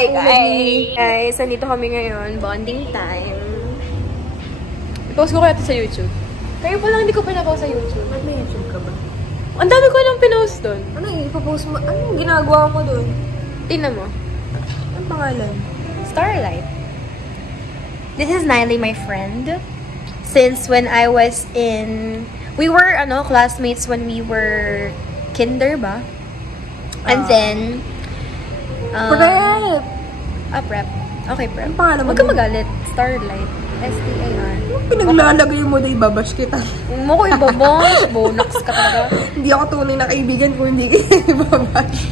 Hi guys! Guys, nandito kami ngayon. Bonding time. I-post ko kaya ito sa YouTube. Kayo pa lang hindi ko pinapost sa YouTube. May YouTube ka ba? Ang dami ko nang pinost doon. Ano yung ipapost mo? Anong ginagawa mo doon? Tingnan mo. Anong pangalan? Starlight. This is Niley, my friend. Since when I was in... We were, classmates when we were kinder ba? And then... Prep! Prep. Okay, prep. Ang pangalan mo? Huwag ka magalit. Starlight. S-T-A-R. Pinaglalagay mo na ibabash kita. Mo ko ibabash. Bonax ka talaga. Hindi ako tunay na kaibigan kung hindi kita ibabash.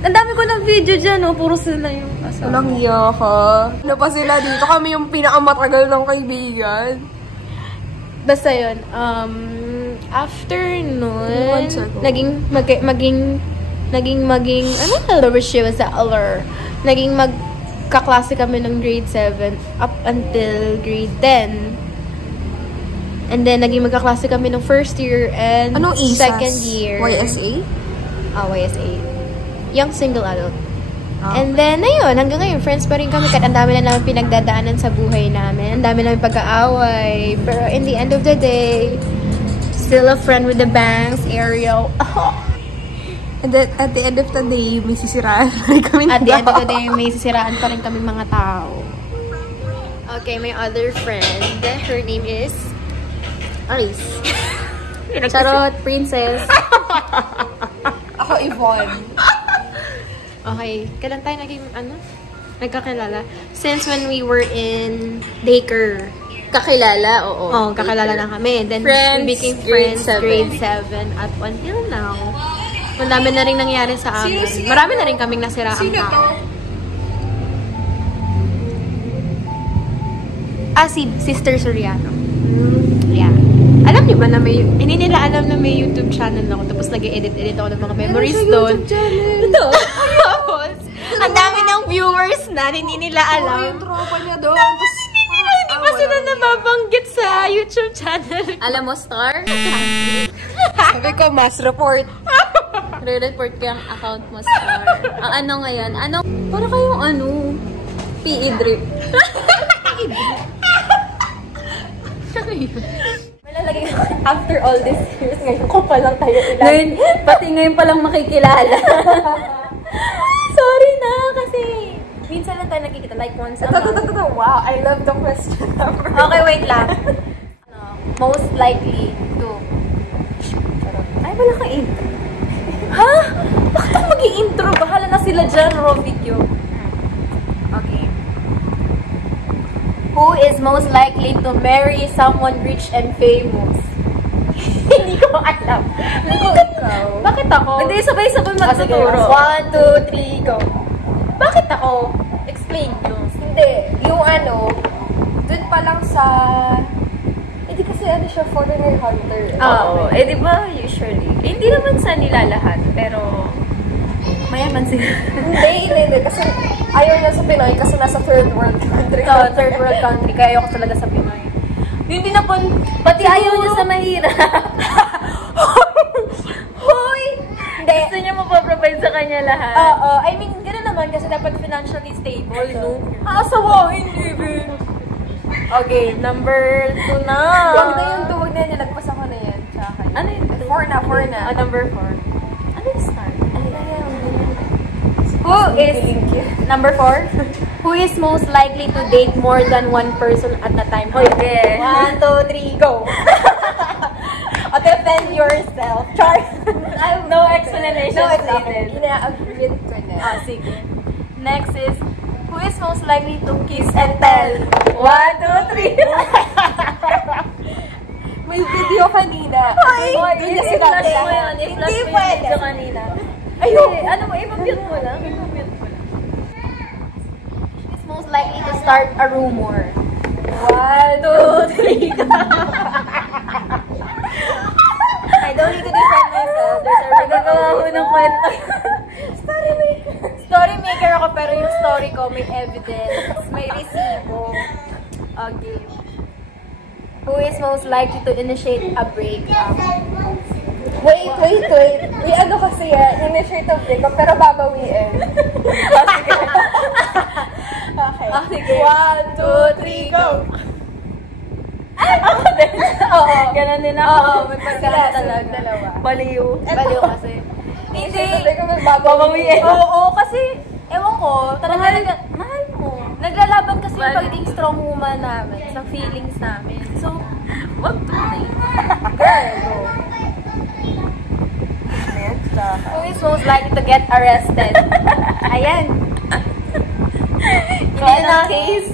Ang dami ko ng video dyan, no? Puro sila yung kasama. Walang iya ka. Ano pa sila dito? Kami yung pinakamatagal ng kaibigan. Basta yun. After nun, naging magkaklase kami ng grade 7 up until grade 10. And then, naging magkaklase kami ng first year and anong ISAS? Second year. YSA? YSA. Young Single Adult. And then, ayun, hanggang ngayon, friends pa rin kami. Kahit ang dami na namin pinagdadaanan sa buhay namin. Ang dami namin pagkaaway. Pero in the end of the day, still a friend with the bangs, Ariel. And then, at the end of the day, may sisiraan pa rin kami. At the end of the day, may sisiraan pa rin kami mga tao. Okay, my other friend, her name is Alice. Charot, princess. Ako, Yvonne. Okay, kailan tayo nagkakilala? Since when we were in daycare. Kakilala, oo. Oh, kakilala na kami. Then, we became friends grade 7 up until now. Marami na rin nangyari sa amin. Marami na rin kaming nasiraan. Sino to? Si Sister Soriano. Yeah. Alam niyo ba na hindi nila alam na may YouTube channel ako. Tapos nag-edit ako ng mga memories doon. Ito. Tapos, ang dami ng viewers na hindi nila alam. Yung tropa niya doon. Hindi pa sila nababanggit sa YouTube channel. Alam mo, Star? Sabi ko, mass report. Re-report ko yung account mo, Star. Ang ano ngayon? Para kayong PE drip. PE drip. Saka yun. Malalagay ko, after all these years, ngayon ko pa lang tayo ilan. Ngayon, pati ngayon pa lang makikilala. Sorry na, kasi minsan lang tayo nakikita, like once a month. Wow, I love the question number. Okay, wait lang. Most likely to... Ay, wala kang intro. Ha? Bakit ako mag-i-intro? Bahala na sila dyan, raw video. Okay. Who is most likely to marry someone rich and famous? Hindi ko alam. Bakit ako? Hindi, sabay-sabay magtuturo. 1, 2, 3, go. Bakit ako? Explain nyo. Hindi, yung dun pa lang sa... Hindi kasi siya, foreigner hunter. Oo. Di ba, usually. Hindi naman sa nila lahat, pero mayaman sila. Hindi. Kasi ayaw niya sa Pinoy kasi nasa third world country. Third world country, kaya ayoko talaga sa Pinoy. Hindi na pati ayaw niya sa mahirap. Hoy! Hindi. Gusto niya mapaprovide sa kanya lahat. I mean, gano'n naman kasi dapat financially stable, no? Asawahin, baby. Okay, number 2 na. Huwag na yung tuwag na yan. Nilagpas ako na yan. Tsaka yun. Ano yun? 4 na. Number 4. Ano yung start? Number 4? Who is most likely to date more than one person at a time? Oh, yeah. 1, 2, 3, go! Defend yourself. Char. No explanation needed. Ina-agree ko na. Sige. Next is, who is most likely to kiss and tell? 1, 2, 3. May video kanina. Hindi I-flash mo yun. I-flash mo yung video kanina. Ayun. Ano mo, i-mute mo lang. Is most likely to start a rumor. 1, 2, 3. I don't need to defend myself. There's a Nagagawa ko ng kwento. Story maker ako, pero yung story ko may evidence. May resibo. Okay. Who is most likely to initiate a breakup? Wait. May kasi initiate a breakup pero babawiin. Okay. Ah, sige. 1, 2, 3, go! Ako din. Oo. Ganon din ako. Oo, may pagkala talaga. Dalawa. Baliw. Baliw kasi. Hindi. Sabi ko may babawiin. Oo, kasi, ewan ko, talaga Mahal mo. naglalaban kasi yung Baliw. pagiging strong woman namin sa feelings namin. So, wag tunay. Girl, go. Who is most likely to get arrested? Ayan. Hindi na case.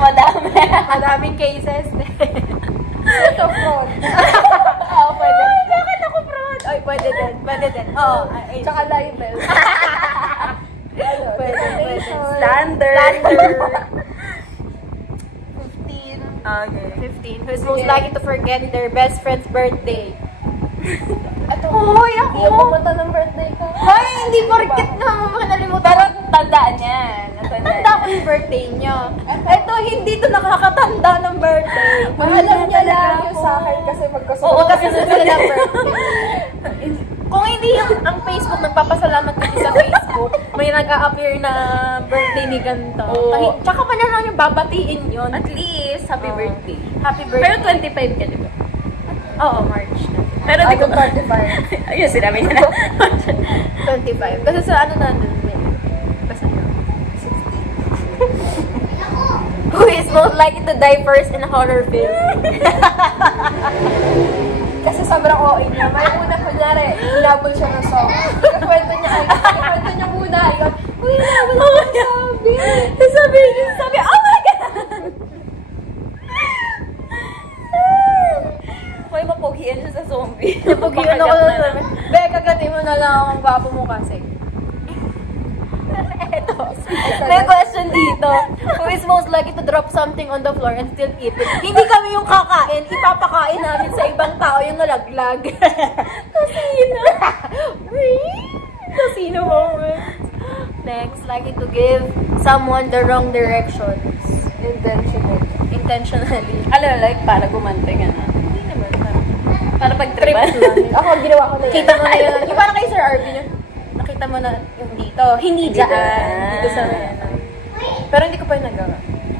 Madami. Madaming cases. Ito, fraud. Oo, pwede. Bakit ako fraud? Ay, pwede din. Pwede din. Oo. Tsaka libel. Pwede. Defamation. Standard. 15. Okay. 15. Who's most likely to forget their best friend's birthday? Ito. Hoy, ako! Hindi ako pumunta ng birthday ko. Hoy, hindi porket na makalimutan. Pero tandaan yan. Tanda ko yung birthday niyo. Ito, hindi to nakakatanda ng birthday. Alam niya lang yung sa akin kasi magkasunod. Oo, kasi sila ng birthday. Kung hindi yung ang Facebook, nagpapasalamat kasi sa Facebook, may nag-a-appear na birthday ni ganito. Oo. Tsaka pa na lang yung babatiin yun. At least, happy birthday. Happy Pero birthday. 25 ka, di ba? Oo, March. Pero di ko... Ako 35. Ayun, sinabi niya na. 25. Kasi sa ano na dun, basta yun. 16. Who is most likely to die first in a horror film? Kasi sobrang OA niya. May una, kunyari, hinabol siya ng song. Ikwento niya muna. Yun, uy, wala ko sabi. Sabi, oh my God! May mapogian siya sa zombie. Napugilan ako na Be, kagati mo na lang ang gwapo mo kasi. Eto. May question dito. Who is most likely to drop something on the floor and still eat it? Hindi kami yung kakain, ipapakain namin sa ibang tao yung nalaglag. Sino? Sino moment. Next, likely to give someone the wrong directions. Intentionally. Alam, like, para gumante ka na. Hindi naman. Para pag-tripan. Ako, ginawa ko na yan. Kita mo na yun. Yung parang kay Sir Arvin yun. Nakita mo na yung dito. Hindi dyan. Dito sa ano. Pero hindi ko pa yung nagawa.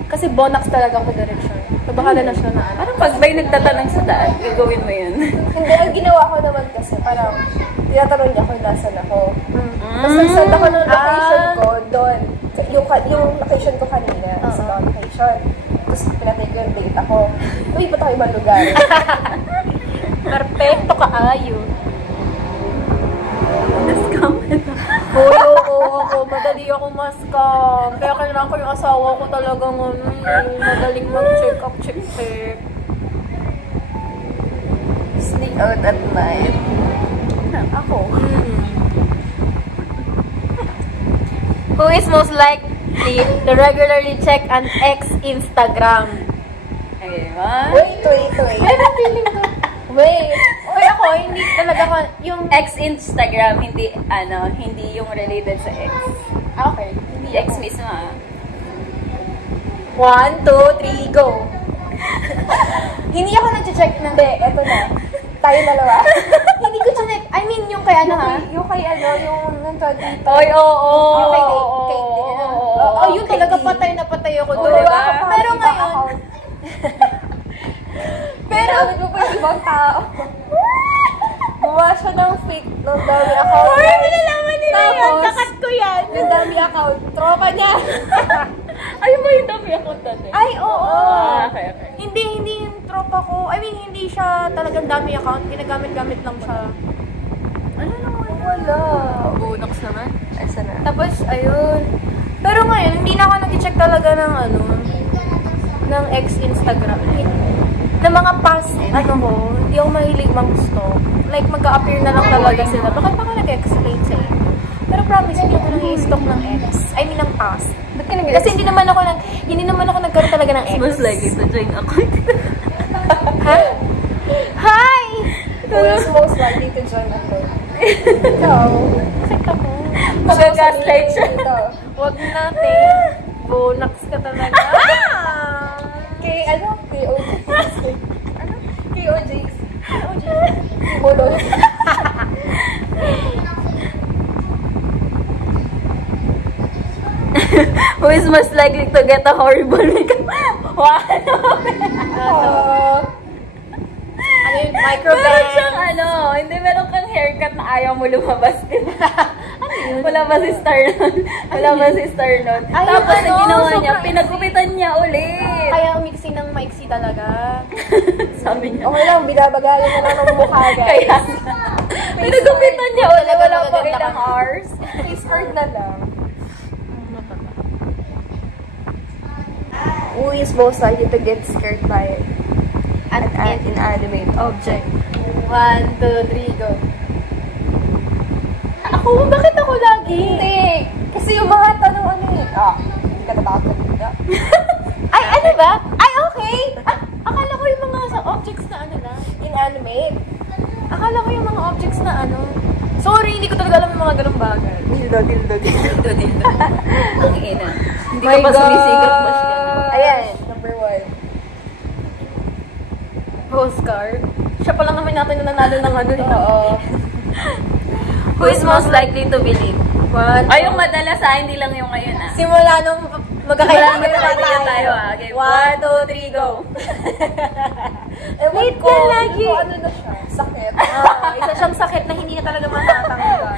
Kasi bonax talaga ako direction. So baka na siya na ano. Parang pag may nagtatanong sa daan, gagawin mo yun. Hindi, ang ginawa ko naman kasi parang tinatanong niya kung nasan ako. Tapos nagsend ako ng location ko doon. Yung location ko kanina sa mga location. Tapos pinatake ko yung date ako. Uy, ba't ako ibang lugar? Perfecto kaayo. Scam. Oo, ako. Madali ako ma-scam. Kaya kailangan ko yung asawa ko talagang madaling mag-check up, check. Sneak out at night. Ako. Who is most likely to regularly check an ex Instagram? Okay, what? Wait. Pero feeling ko. Wait. Uy, ako, hindi talaga ko, yung Ex-Instagram, hindi yung related sa ex. Okay. Hindi ex mismo, ah. 1, 2, 3, go. Hindi ako nag-check ng... Hindi, eto na. Tayo dalawa. Hindi ko chinek. I mean, yung kay ano ha? Yung kay ano, yung nandun dito. Oy, oo. Yung kay Oh, yun talaga patay na patay ako Oo, doon. diba? Pero ngayon, Pero, ano pa yung ibang tao? Gumawa siya ng fake, ng dami account. Hoy, malalaman nila yan. Tapos, Kakat ko yan. Yung dami account. Tropa niya. Ay, mo yung dami ako dati. Ay, oo. Okay. Hindi yung tropa ko. I mean, hindi siya talagang dami account. Ginagamit-gamit lang siya. Ano naman? Wala. Bonox naman. Asa na? Tapos, ayun. Pero ngayon, hindi na ako nag-check talaga ng ng ex-Instagram. Ng mga past, ko, hindi ako mahilig mang-stalk. Like, mag-a-appear na lang talaga sila. Bakit pa ako nag-explain sa inyo? Pero promise, hindi ako nang-i-stalk ng ex. I mean, ng past. Kasi hindi naman ako nagkaroon talaga ng ex. Most likely to join account. Ha? Hi! Who is most likely to join ako? Ikaw. Check ako. Mag-gaslight siya. Huwag natin. Bonax ka talaga. Kay ano? Kay OJs. Ano? Kay OJs. Kay Bolol. Who is most likely to get a horrible makeup? Ano yung Meron microbank? siyang hindi meron kang haircut na ayaw mo lumabas, di ba? Wala ba si Star nun? Wala ba si Star nun? Ay, Tapos ang ginawa niya, sobrang pinagupitan niya ulit. Kaya umiksi ng maiksi talaga. Sabi niya. Okay lang, binabagayan na lang ng mukha, guys. Kaya, pinagupitan niya ulit. Wala pa magaganda ilang ka. hours. Face art na lang. Who is most likely to get scared by an inanimate object? 1, 2, 3, go. Ako? Bakit ako lagi? Hindi. Kasi yung mga tanong hindi ka natakot ka. Ay, ano ba? Ay, okay. Akala ko yung mga objects na na. Inanimate? Akala ko yung mga objects na Sorry, hindi ko talaga alam yung mga ganung bagay. Dildo. Ang ina. Hindi My ka ba God. sumisigat ba siya? Ayan, number 1. Oscar. Siya pa lang naman natin na nanalo ng Oo. Who is most likely to believe? 1. Ay, yung madalas hindi lang yung ngayon Simula nung magkakailangan Magkakailangan tayo Okay, 1, 2, 3, go. Ewan Wait ko, na lagi. kung ano na siya. Sakit. Isa siyang sakit na hindi na talaga matatanggal.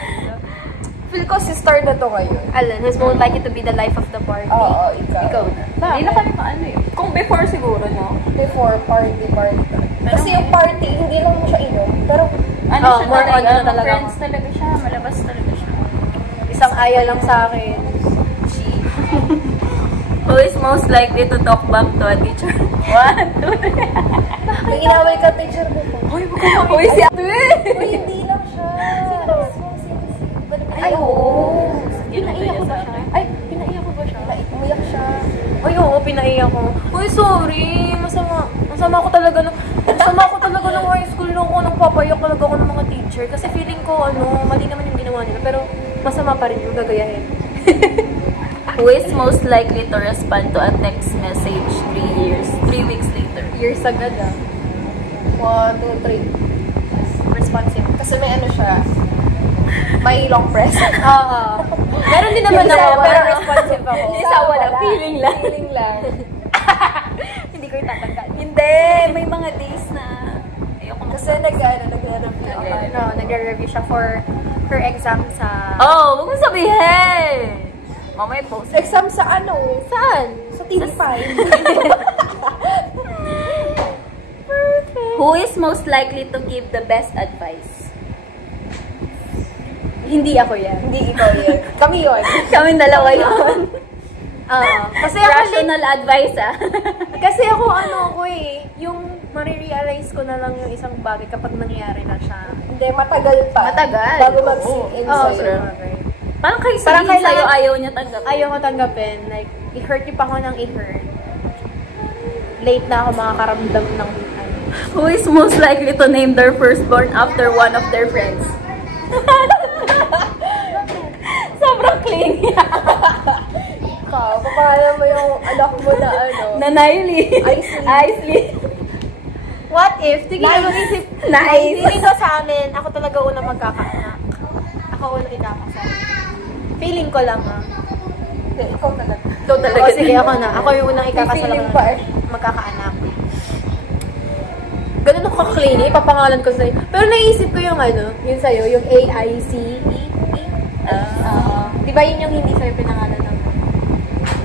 Feel ko si Star na to ngayon. Alan, who's most likely to be the life of the party? Oo, ikaw. Ikaw na. Hindi na kami paano eh. Kung before siguro, no? Before, party. Kasi yung party, hindi lang mo siya inom. Pero, Ano Oh, siya more on talaga? ano talaga. Friends talaga siya. Malabas talaga siya. Isang aya lang sa akin. Who is most likely to talk back to a teacher? 1, 2, 3. may inaway ka teacher mo po. Uy, Uy, si Ate! Uy, hindi lang siya. Ay, oo. Pinaiyak ko ba siya? Ay, pinaiyak ko ba siya? Umiyak siya. Ay, oo, pinaiyak ko. Uy, sorry. Masama ko talaga ng high school nung unang papayak talaga ako ng mga teacher. Kasi feeling ko, mali naman yung ginawa nila. Pero, masama pa rin yung gagayahin. Who is most likely to respond to a text message 3 weeks later? Years agad, 1, 2, 3. Responsive. Kasi may ano siya. May long press. Oo. Meron din naman Yung isa, ako, pero wala. responsive ako. Yung isa, wala. Feeling lang. Feeling lang. Hindi ko itatanggal. Hindi! May mga days na ayoko Kasi nag-review ako. Nagre-review siya for her exam sa... Oh, huwag mo sabihin! Mamaya post. Exam sa ano? Saan? Sa TV5. Who is most likely to give the best advice? Hindi ako yan. Hindi ikaw yan. Kami yun. Kaming dalawa yun. Kasi ako, Rational advice, kasi ako yung marirealize ko na lang yung isang bagay kapag nangyari na siya. Hindi, matagal pa. Matagal. Bago mag-sink in Oo, sa'yo. Parang kayo Parang sabihin sa'yo, kailangan- ayaw niya tanggapin. Ayaw ko tanggapin. Like, i-hurt niyo pa ako ng i-hurt. Late na ako makakaramdam ng Who is most likely to name their firstborn after one of their friends? Sobrang clingy. Papahala mo yung anak mo na Nanayli. Isley. What if? Sige, mag-isip. Nice. Dito sa amin, ako talaga unang magkakaanak. Ako unang ikakasal. Feeling ko lang, Hindi, ikaw talaga. Ikaw talaga. O, sige, ako na. Ako yung unang ikakasal Feeling ako pa na magkakaanak. Ganun ako ka-clingy, papangalan ko sa'yo. Pero naisip ko yung yun sa'yo, yung AICE. Di ba yun yung hindi sa'yo pinangalan ng...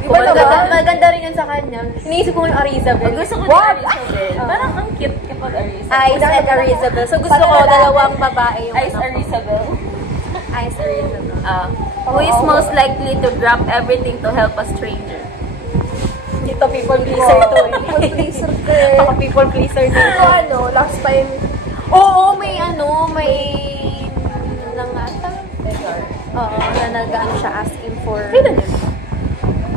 Di ba maganda rin yun sa kanya? Iniisip ko yung Arizabel. Gusto ko na Arizabel. Parang ang cute kapag Arizabel. Ice and Arizabel. So gusto ko dalawang babae yung Ice Arizabel. Ice Arizabel. Who is most likely to drop everything to help a stranger? Ito people pleaser to eh. People pleaser ka eh. Baka people pleaser din. Pero last time, Oo, may nangata. Oo, na nag-ano siya asking for... Kailan yun?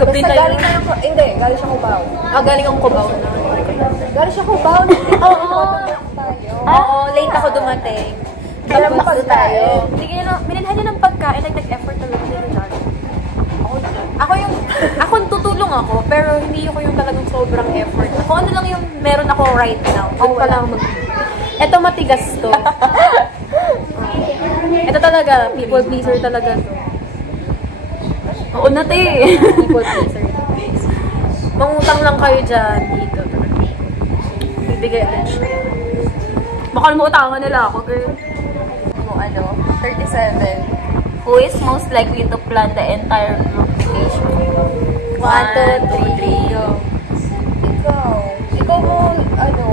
Gabi basta na galing yun. tayo, hindi, galing siya Cubao. Galing ang Cubao na. Galing siya Cubao, Oo. tayo. Oo, late ako dumating. Kaya Tapos bakit tayo? Minilhan niya ng pagkain, like nag-effort talaga siya dyan. Ako tutulong ako, pero hindi ko yung talagang sobrang effort. Kung ano lang yung meron ako right now, doon pa lang Ito matigas to. Ito talaga, people pleaser talaga to. Oo na, te. People pleaser. Mangutang lang kayo dyan dito. Bibigay ulit siya. Baka lumutangan nila ako, girl. Kung ano, 37. Who is most likely to plan the entire group vacation? 1, 2, 3, go. Ikaw. Ikaw mo, ano,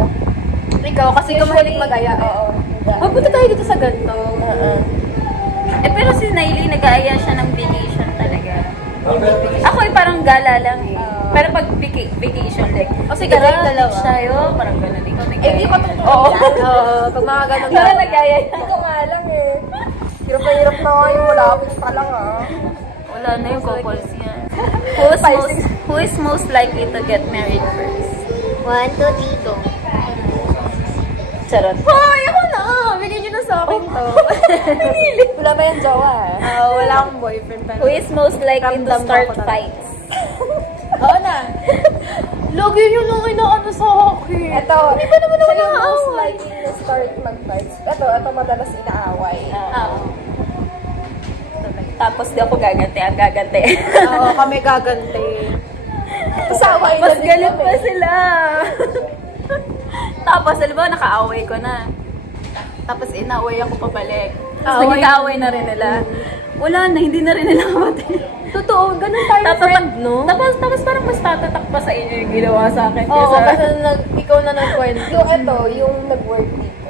Ikaw, kasi ikaw mahilig mag-aya. Oo. Punta tayo dito sa ganito. Eh, pero si Naili, nag-aaya siya ng vacation talaga. Ako ay parang gala lang eh. Pero pag vacation, like, sige, tayong dalawa. Sayo, parang gano'n. Ikaw nag-aaya. Hindi ko itong Oo, pag mga ganun Ikaw nag-aaya. Ito nga lang eh. Hirap na hirap na kayo. Malapit pa lang ah. Wala na yung couples yan. Who is most likely to get married first? 1, 2, 3, go. Charot. Hoy, ako na! Bigyan nyo na sa akin to. Wala ba yung jowa eh? Wala akong boyfriend pa. Who is most likely to Ramdam start ako talaga. fights? Oo na. Lagi yun lang inaano sa akin. Ito, Hindi ba naman ako siya yung most nakaaway? likely to start mag-fights. Ito madalas inaaway. Tapos di ako gaganti, ang gaganti. Oo, kami gaganti. Tapos away na Mas din galit kami. pa sila. Tapos, alam mo, naka-away ko na. Tapos, inaway ako pabalik. Tapos, Away nag-away na rin nila. Wala na, hindi na rin nila kapatid. Totoo, ganun tayo friend, no? Tapos parang mas tatatak pa sa inyo yung ginawa sa akin. Oo, Kesa- kasi ikaw na nagkwento. Yung nag-work dito.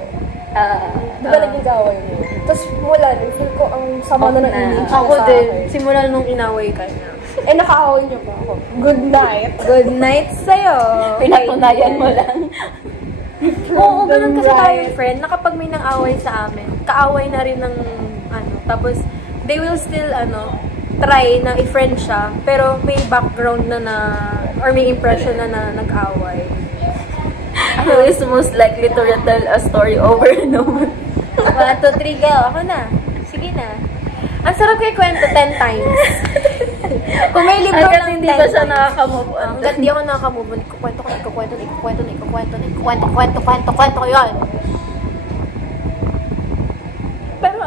Ah, Di ba naging away mo? Tapos mula rin, feel ko ang sama na ng na. image Ako sa din, akin. simula nung inaway ka na. Eh, nakaaway niyo pa ako. Good night. Good night sa'yo. pinatunayan mo lang. Oo, ganun kasi Right. tayo, friend, na kapag may nang-away sa amin, kaaway na rin ng, tapos, they will still, try na i-friend siya, pero may background or may impression na nag-away. Who is most likely to retell a story over and over? 1, 2, 3, go. Ako na. Sige na. Ang sarap kayo kwento 10 times. Kung may libro Hanggat ng hindi 10 pa siya times. nakaka-move on. Hanggat di ako nakaka-move on, kwento ko yun. Pero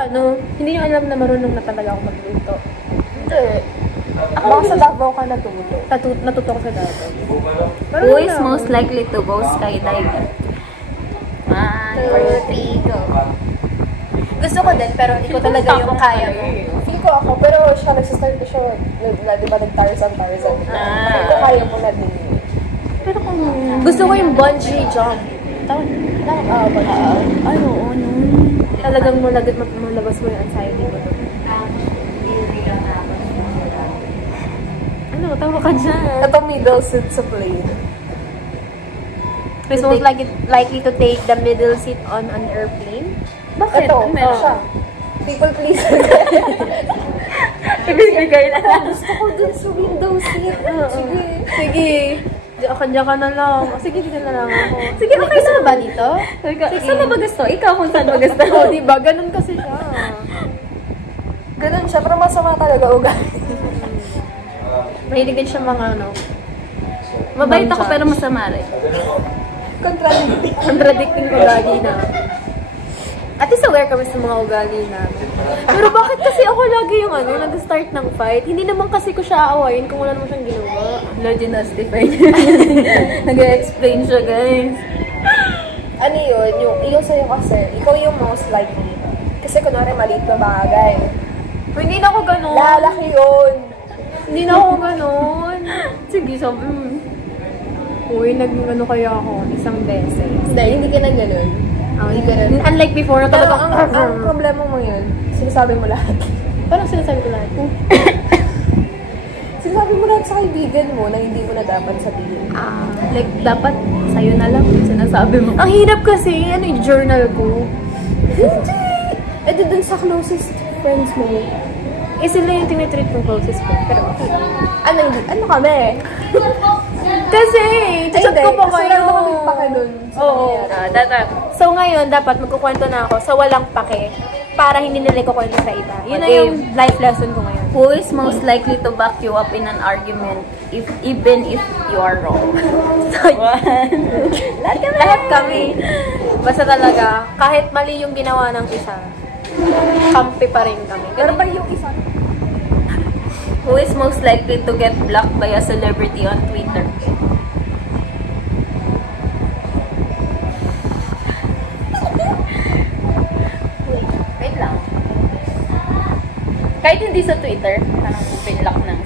hindi nyo alam na marunong na talaga ako magluto. Hindi. Baka sa Davao ka natuto. Natuto ko sa dati. Who is most likely to go skydiving? 1, 2, 3, go. Gusto ko din, pero hindi ko talaga yung kaya ko. Feel ko ako, pero siya nagsistart ko siya, di ba nag-Tarzan. Feel ko kaya mo na din. Pero kung... Gusto ko yung bungee jump. Ay, oo, no. Talagang malabas mo yung anxiety mo doon. Tawa ka dyan. Ito middle seat sa plane. Who's most likely to take the middle seat on an airplane? Bakit? Ito, Meron. siya. People pleaser. Ibibigay na lang. Gusto ko dun sa window seat. Sige. Sige. Diyan ka na lang. Sige, dito na lang ako. Sige, okay Gusto mo ba dito? Saan mo ba gusto? Ikaw kung saan mo gusto. Oo, diba? Ganun kasi siya. Ganun siya, pero masama talaga ugali. Mahilig din siya mga Mabait ako pero masama rin. contradicting ugali na. At least aware kami sa mga ugali namin. Pero bakit kasi ako lagi yung nag-start ng fight? Hindi naman kasi ko siya aawayin kung wala naman siyang ginawa. Lord, justify niya. Nag-explain siya, guys. Ano yun? Yung sa'yo kasi, ikaw yung most likely. Kasi kunwari maliit na bagay. Pero hindi na ako ganun. Lalaki yun. Hindi na ako ganun. Sige, sabi, uy, nag-ano kaya ako isang beses. Hindi ka na ganun. Hindi ganun. Unlike before, na Pero talagang, ang problema mo yun, sinasabi mo lahat. parang sinasabi ko lahat. Sinasabi mo lahat sa kaibigan mo na hindi mo na dapat sabihin. Like, dapat sa'yo na lang sinasabi mo. Ang hirap kasi, yung journal ko. Hindi! Eh, dun sa closest friends mo. Sila yung tinitreat kong closest friend. Pero okay. Ano kami? Kasi, chat ko pa Kasi kayo. wala kami pake dun. Oo. So ngayon, dapat magkukwento na ako sa walang pake para hindi nila ikukwento sa iba. Yun na yung life lesson ko ngayon. Who is most likely to back you up in an argument even if you are wrong? Lahat kami. Basta talaga, kahit mali yung ginawa ng isa, kampi pa rin kami. Pero ba yung isa? Who is most likely to get blocked by a celebrity on Twitter? Wait lang. Kahit hindi sa Twitter, parang pinlock ng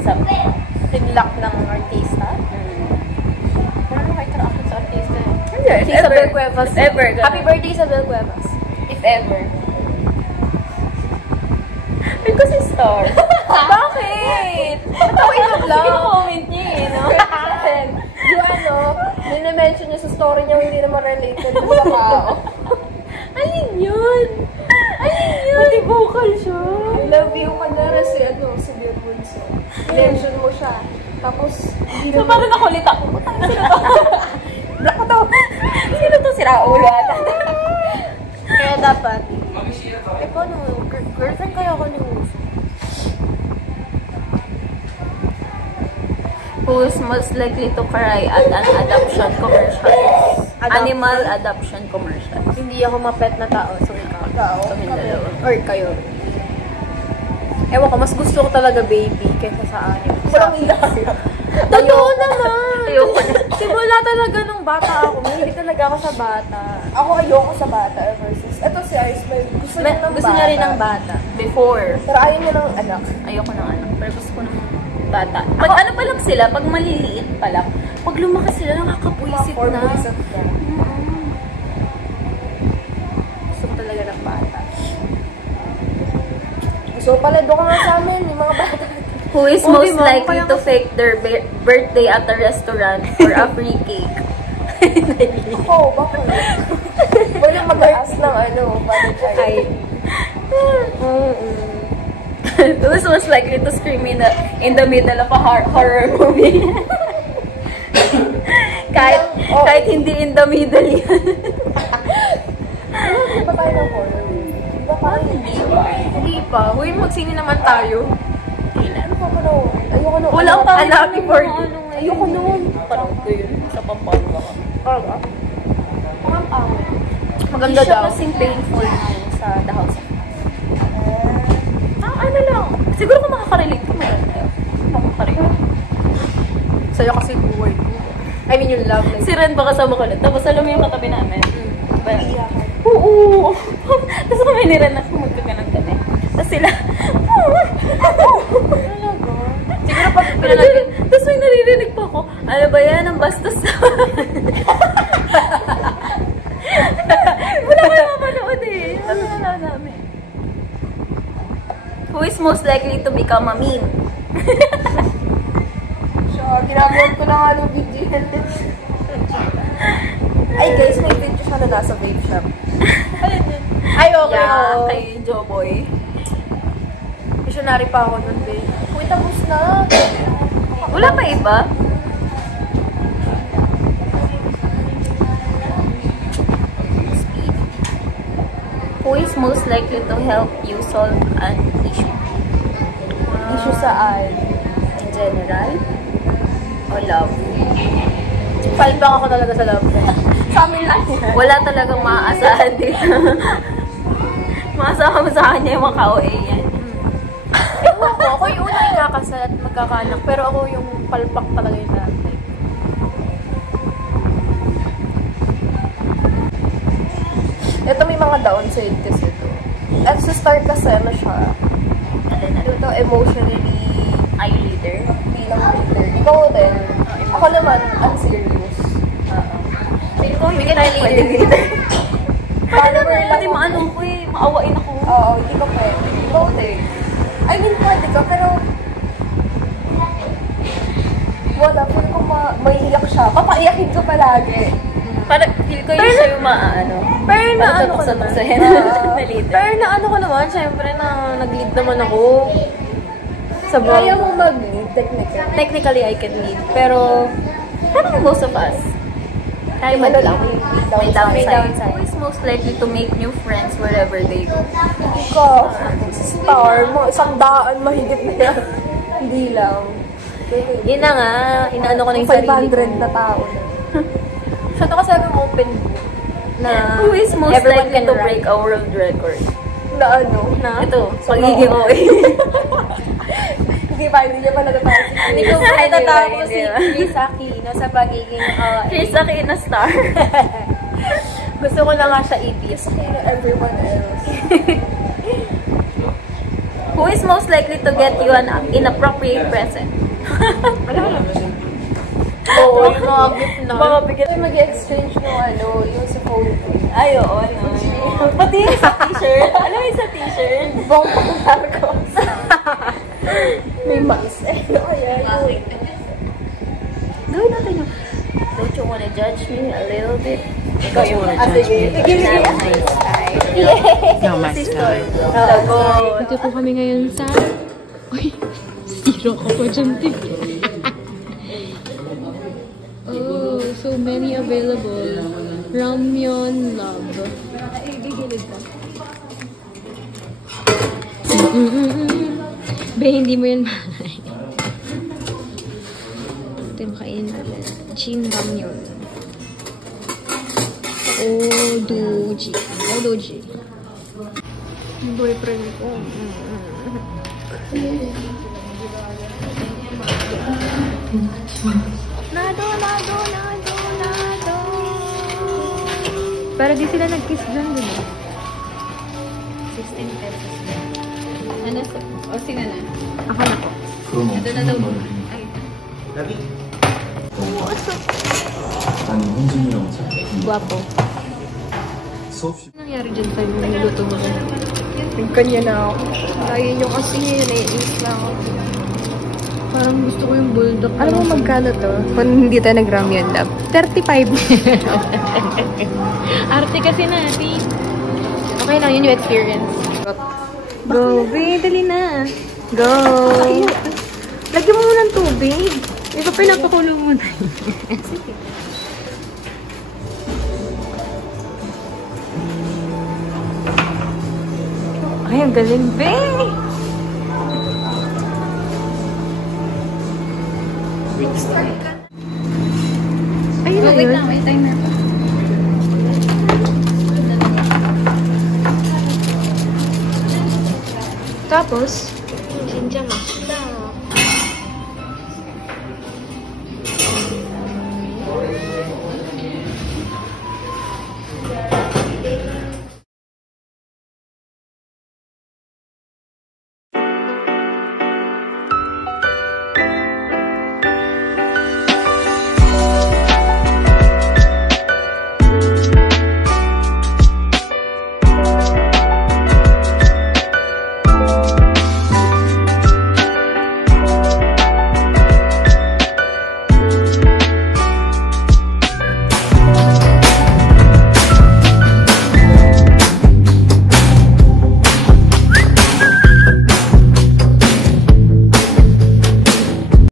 Pinlock ng artista. Wala naman kayo interaction sa artista. Hindi, if Isabel ever. Cuevas. If ever. Happy birthday, Isabel Cuevas. If ever. Ay, kasi star. Bakit? Ba't ako in-vlog? Comment niya eh, no? Yung ano, nina-mention niya sa story niya hindi naman related sa tao. Alin yun? Alin yun? Pati vocal siya. Love you ka na si ano, si Bill Bunso. Mention mo siya. Tapos, hindi So, naman. parang nakulit ako. Sino to? Black ko to. Sino to? Sira ulo ata. Kaya dapat, eh paano, girlfriend kaya ako ni Uso? Who is most likely to cry at an adoption commercial? Animal adoption commercial. Hindi ako mapet na tao, so ikaw. Kami dalawa. Or kayo. Ewan ko, mas gusto ko talaga baby kaysa sa animal. Walang iyak. Totoo naman! Ayoko na. Simula talaga nung bata ako, mahilig talaga ako sa bata. Ako ayoko sa bata ever since. Ito si Ice, gusto niya ng Gusto bata. niya rin ng bata. Before. Pero ayaw niya ng anak. Ayoko ng anak. Pero gusto ko ng bata. Pag ano pa lang sila, pag maliliit pa lang, pag lumaki sila, nakakapuisit na. Buisit niya. Gusto ko talaga ng bata. So pala doon ka nga sa amin, yung mga bata. Who is Okay, most ma'am, likely kaya to fake their birthday at a restaurant for a free cake? Ako, bakit? Walang mag-aas ng ano, Ay. Who is most likely to scream in the middle of a horror movie? kahit hindi in the middle yan. Hindi ba tayo ng horror movie? Di ba parang Hindi pa. Uy, magsini naman tayo. Ano pa ano? Ayoko nun. Wala Ano- pa Happy birthday. Ayoko nun. Parang ko yun. Sa Pampanga. Parang Parang pangit. Maganda Hindi siya daw. kasing painful sa The House of Us. Ano lang. Siguro kung makaka-relate ka, maganda yun. Makaka-relate. Sa'yo kasi buhay ko. I mean, yung love life. Si Ren ba kasama ko ulit? Tapos alam mo yung katabi namin? Well, Iyakan. oo. Tapos kami ni Ren na magkaganan kami. Tapos sila, Siguro pag pinanagin. tapos may naririnig pa ako, ano ba yan? Ang bastos na. Wala ko yung mapanood eh. Ano na namin? Who is most likely to become a meme? Siya, ginagawa ko na nga ng video. Ay guys, may video siya na nasa vape shop. Ay, okay. Yeah, oo. kay Joboy. Missionary pa ako nun, babe. Uy, tapos na. Wala pa iba? Who is most likely to help you solve an issue? Issue saan? In general? O love? Palpang ako talaga sa love life. Sa amin lang yan. Wala talagang maaasahan dito. Maasahan mo sa kanya yung mga ka-OA yan. Ewan ko, ako yung unang ikakasal at magkakanak, pero ako yung palpak talaga yung love life. Ito may mga downside kasi ito. At sa start kasi ano siya, Alin na ito emotionally Are you leader? bilang leader. Ikaw din. Ako naman, unserious. Feel ko, hindi ka tayo leader. Paano mo lang Pati maano ko eh, maawain ako. Oo, hindi ka pwede. Ikaw din. I mean, pwede ka, pero wala, feel ko maiiyak siya. Papaiyakin ka palagi. Parang feel ko yung siya yung maaano. Pero na ano ko naman. Tuksa-tuksahin na leader. Pero na ano ko naman, syempre na nag-lead naman ako. Sa Kaya vlog. mo mag-lead, technically. Technically, I can lead. Pero, Parang most of us. Kaya mo Ano lang. May May downside. downside. Who is most likely to make new friends wherever they go? Ikaw, star mo, 100 mahigit na yan. Hindi lang. yun na nga, inaano ko na yung sarili ko. 500 na tao na. Siya to kasi yung open book. Na Who is most everyone likely can to write. break a world record? Na ano? Na? Ito, pagiging OA. Hindi niya pa natatapos. Hindi ko pa natatapos si Chris Aquino sa pagiging Chris Aquino star. Gusto ko na nga siya i-beat. Everyone else. Who is most likely to get you an inappropriate present? Oo, mga gift na. Mga bigyan. Mag-exchange ng yung sa phone ko. Ay, oo, no. Pati yung sa t-shirt. Alam mo yung sa t-shirt? Bong Marcos. May mask. Ayan. Gawin natin yung, don't you wanna judge me a little bit? Ikaw yung Sige. No, my star. Ito po kami ngayon sa... Uy, zero ko po dyan, Oh, so many available. Ramyeon Love. Be, hindi mo yan malay. Ito yung makainin namin. Chin Ramyeon. Odoji. Odoji. Yung boyfriend ko. Nado. Para di sila nag-kiss dyan, di ba? 16 pesos. Ano? O, sino na? Ako na po. Ito na daw. Ay. 아니 현진이랑 잘 Guwapo. 수업 Ano nangyari dyan tayo nung niluto mo? Kanya na ako. Kaya nyo kasi naiinis na ako. Parang gusto ko yung bulldog. Alam mo magkano to? Kung hindi tayo nag-ramyeon love. 35. Arte kasi natin. Okay lang, yun yung experience. Go, babe. Dali na. Go. Lagyan mo muna ng tubig. Ito pinapakulo mo na. Sige. Ay, ang galing, babe. Ayun na Wait yun. lang, may timer pa. Tapos, sinja ma.